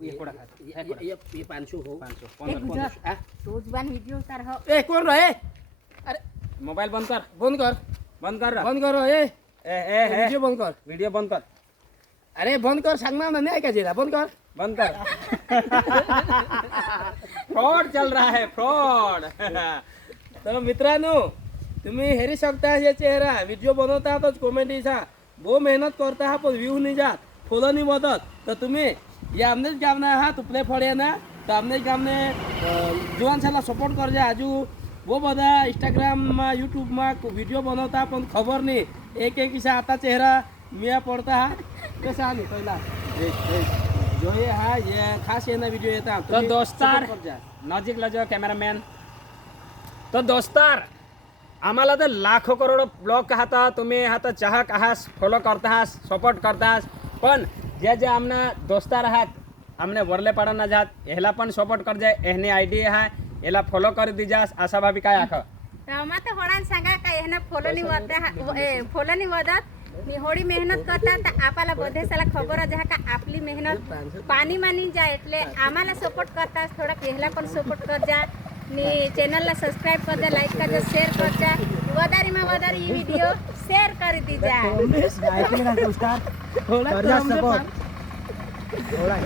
ये 500 हो 500 तो जुबान वीडियो उतार हो ए कौन रहे अरे मोबाइल बंद कर बंद कर बंद करो ए वीडियो बंद कर वीडियो बंद कर अरे बंद कर सांगना ना नाही का जेरा बंद कर फ्रॉड चल रहा है फ्रॉड तर मित्रांनो तुम्ही हेरी शकता हे चेहरा व्हिडिओ बनवता आहातच कॉमेडीचा बहुत मेहनत करता आहात पण व्ह्यू नहीं जात फॉलो नहीं बदत तर तुम्ही या आमनेच गामना आहात उपले फळे ना तर आमनेच गामने जुवान साला सपोर्ट करजे આજુ वो બધા इंस्टाग्राम यूट्यूब में वीडियो बनवता पण खबर नहीं एक किसा आता चेहरा मिया पड़ता है कसा आली पहिला જોઈએ હા ये खास येना व्हिडिओ येता तो दोस्तार नजीक लजो कॅमेरामॅन तो दोस्तार आम्हाला तर लाखो करोड ब्लॉग आता तुम्ही आता चाहक आहात फॉलो करता आहात सपोर्ट करता आहात पण जे जे आमना दोस्तार आहात आमने वरले पाडना जात ह्याला पण सपोर्ट कर जाय एहने आयडी आहे याला फॉलो कर दिजास असा भाभी काय आख रामा तो होडान सांगा काय ह्यानं फॉलो नाही वरता फॉलो नाही वदत मी होडी मेहनत करता तर आपल्याला बधेसाला खबर आहे का आपली मेहनत पाणी मानी जा એટલે आम्हाला सपोर्ट करता थोडा केहला पण सपोर्ट कर जा नी चॅनलला सबस्क्राइब कर जा लाईक कर जा शेअर कर जा વધારેમાં વધારે ಈ વિડિયો શેર કરી દીજા थोड़ा